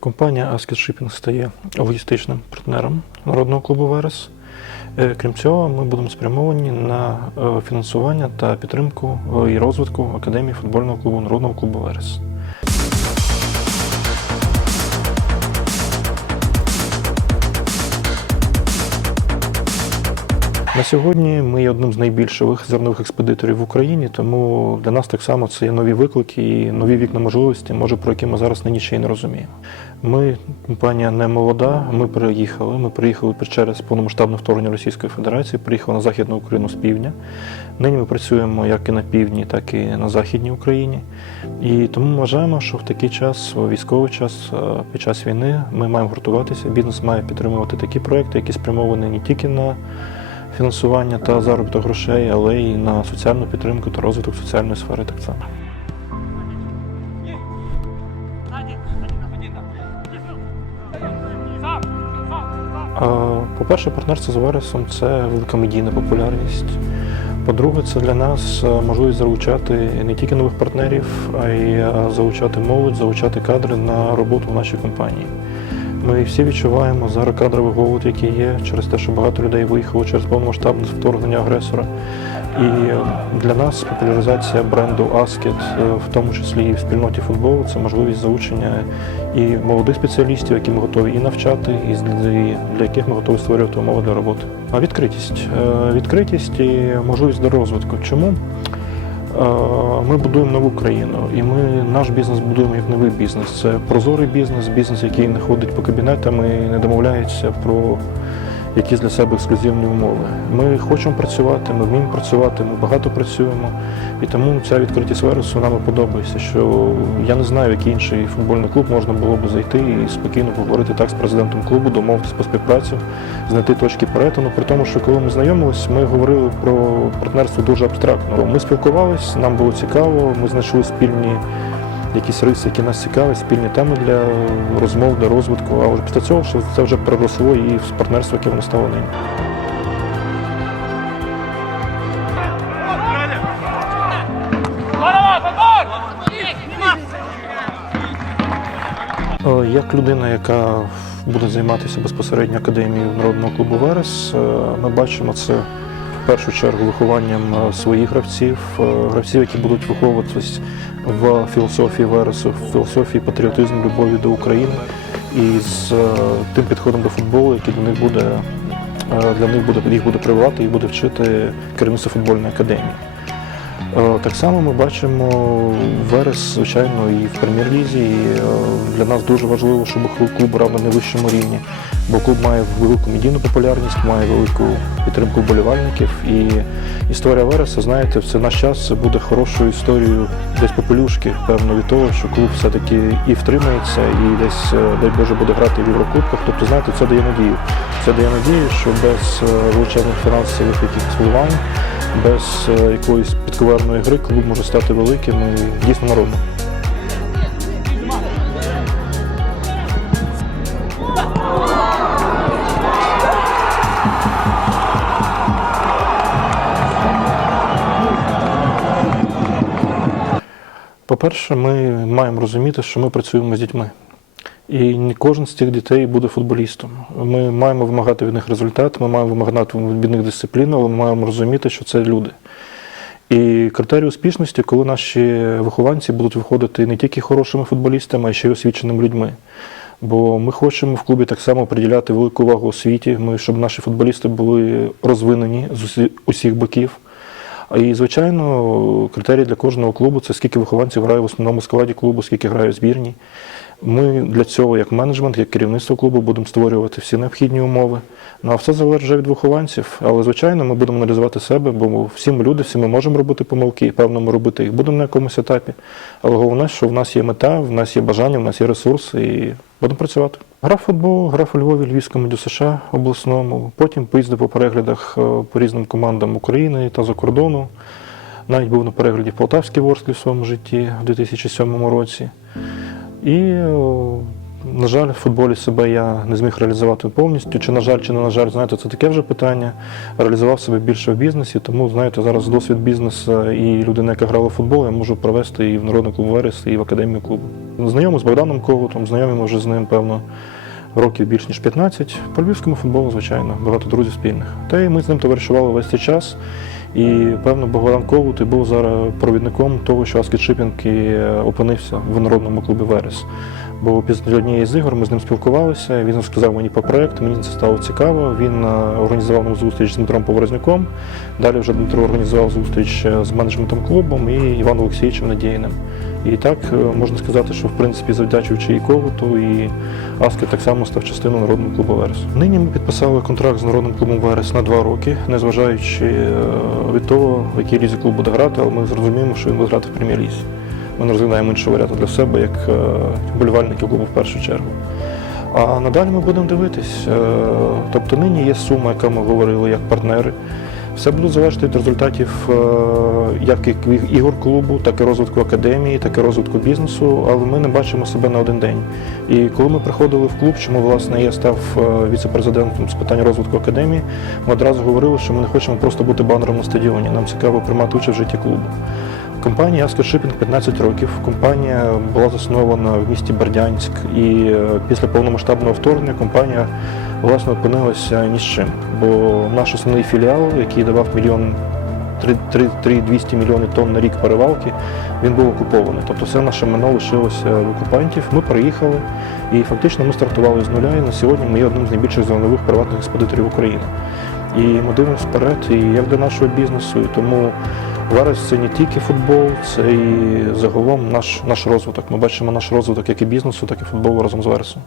Компанія Asket Shipping стає логістичним партнером народного клубу Верес. Е, Крім цього, ми будемо спрямовані на е, фінансування та підтримку е, і розвитку Академії футбольного клубу Народного клубу Верес. На сьогодні ми є одним з найбільших зернових експедиторів в Україні, тому для нас так само це є нові виклики і нові вікна можливості, може про які ми зараз нині ще й не розуміємо. Ми компанія не молода. Ми переїхали. Ми приїхали через повномасштабне вторгнення Російської Федерації. Приїхали на Західну Україну з півдня. Нині ми працюємо як і на півдні, так і на західній Україні. І тому ми вважаємо, що в такий час, у військовий час, е, під час війни, ми маємо гуртуватися. Бізнес має підтримувати такі проекти, які спрямовані не тільки на фінансування та заробіток грошей, але й на соціальну підтримку та розвиток соціальної сфери так само. По-перше, партнерство з Вересом це велика медійна популярність. По-друге, це для нас е, можливість залучати не тільки нових партнерів, а й е, залучати молодь, залучати кадри на роботу в нашій компанії. Ми всі відчуваємо зараз кадровий голод, який є, через те, що багато людей виїхало через повномасштабне вторгнення агресора. І е, для нас популяризація бренду Аскет, в тому числі і в спільноті футболу, це можливість залучення і молодих спеціалістів, які ми готові і навчати, і для яких ми готові створювати умови для роботи. А відкритість. Е, Відкритість і можливість до розвитку. Чому? Ми будуємо нову країну, і ми наш бізнес будуємо як новий бізнес. Це прозорий бізнес, бізнес, який не ходить по кабінетам і не домовляється про якісь для себе ексклюзивні умови. Ми хочемо працювати, ми вміємо працювати, ми багато працюємо. І тому ця відкритість Вересу нам подобається. Що я не знаю, який інший футбольний клуб можна було б зайти і спокійно поговорити так з президентом клубу, домовитися про співпрацю, знайти точки перетину. При тому, що коли ми знайомились, ми говорили про партнерство дуже абстрактно. Ми спілкувалися, нам було цікаво, ми знайшли спільні якісь риси, які нас цікавлять, спільні теми для розмов, для розвитку. А вже після цього це вже переросло і в партнерство, яке воно стало нині. Е, Як людина, яка буде займатися безпосередньо академією народного клубу Верес, е, ми бачимо це першу чергу вихованням е, своїх гравців, е, гравців, які будуть виховуватись в філософії Вересу, в філософії патріотизму, любові до України і з е, тим підходом до футболу, який для них буде для них буде їх буде прививати і буде вчити керівництво футбольної академії. Е, Так само ми бачимо Верес, звичайно, і в прем'єр-лізі. І е, для нас дуже важливо, щоб клуб грав на найвищому рівні, бо клуб має велику медійну популярність, має велику підтримку вболівальників. І історія Вереса, знаєте, це наш час буде хорошою історією десь попелюшки, певно, від того, що клуб все-таки і втримається, і десь, е, дай Боже, буде грати в Єврокубках. Тобто, знаєте, це дає надію. Це дає надію, що без е, величезних фінансових вливань, без е, якоїсь підковерної гри клуб може стати великим і дійсно народним. По-перше, ми маємо розуміти, що ми працюємо з дітьми. І не кожен з цих дітей буде футболістом. Ми маємо вимагати від них результат, ми маємо вимагати від них дисципліну, але ми маємо розуміти, що це люди. І критерій успішності, коли наші вихованці будуть виходити не тільки хорошими футболістами, а ще й освіченими людьми. Бо ми хочемо в клубі так само приділяти велику увагу освіті, ми, щоб наші футболісти були розвинені з усіх боків. І, звичайно, критерій для кожного клубу це скільки вихованців грає в основному складі клубу, скільки грає в збірній. Ми для цього, як менеджмент, як керівництво клубу, будемо створювати всі необхідні умови. Ну а все залежить від вихованців. Але звичайно, ми будемо аналізувати себе, бо всі ми люди, всі ми можемо робити помилки, і певно, ми робити їх будемо на якомусь етапі. Але головне, що в нас є мета, в нас є бажання, в нас є ресурси, і будемо працювати. Грав футбол, грав у Львові, Львівському дю США обласному. Потім поїздив по переглядах е, по різним командам України та за кордону. Навіть був на перегляді в Полтавській Ворсклі в своєму житті в 2007 році. І, на жаль, в футболі себе я не зміг реалізувати повністю. Чи на жаль, чи не на жаль, знаєте, це таке вже питання. Реалізував себе більше в бізнесі, тому знаєте, зараз досвід бізнесу і людина, яка грала в футбол, я можу провести і в народний клуб Верес, і в академію клубу. Знайомий з Богданом Когутом, знайомі вже з ним, певно, років більш ніж 15. По львівському футболу, звичайно, багато друзів спільних. Та й ми з ним товаришували весь цей час. І певно, Богдан Колут і був зараз провідником того, що Шипінг і е, опинився в народному клубі Верес. Бо після однієї з ігор ми з ним спілкувалися. Він розказав мені про проект, мені це стало цікаво. Він е, організував нам зустріч з Дмитром Поворознюком. Далі вже Дмитро організував зустріч е, з менеджментом клубом і Іваном Олексійовичем Надіїним. І так е, можна сказати, що в принципі завдячуючи і Когуту, і Аскет так само став частиною народного клубу Верес. Нині ми підписали контракт з народним клубом Верес на два роки, незважаючи е, від того, в якій лізі клуб буде грати, але ми зрозуміємо, що він буде грати в прем'єр-лізі. Ми не розглядаємо іншого варіанту для себе, як е, вболівальники клубу в першу чергу. А надалі ми будемо дивитись. Тобто нині є сума, яка ми говорили як партнери. Все буде залежати від результатів е, як ігор клубу, так і розвитку академії, так і розвитку бізнесу, але ми не бачимо себе на один день. І коли ми приходили в клуб, чому власне я став е, віце-президентом з питань розвитку академії, ми одразу говорили, що ми не хочемо просто бути банером на стадіоні. Нам цікаво приймати участь в житті клубу. Компанія Аскер Шипінг 15 років. Компанія була заснована в місті Бердянськ, і е, після повномасштабного вторгнення компанія власне опинилася ні з чим. Бо наш основний філіал, який давав мільйон 3-200 мільйонів тонн на рік перевалки, він був окупований. Тобто все наше майно лишилося в окупантів. Ми приїхали і фактично ми стартували з нуля. І на сьогодні ми є одним з найбільших зернових приватних експедиторів України. І ми дивимося вперед, і як для нашого бізнесу, і тому Верес це не тільки футбол, це і загалом наш, наш розвиток. Ми бачимо наш розвиток як і бізнесу, так і футболу разом з Вересом.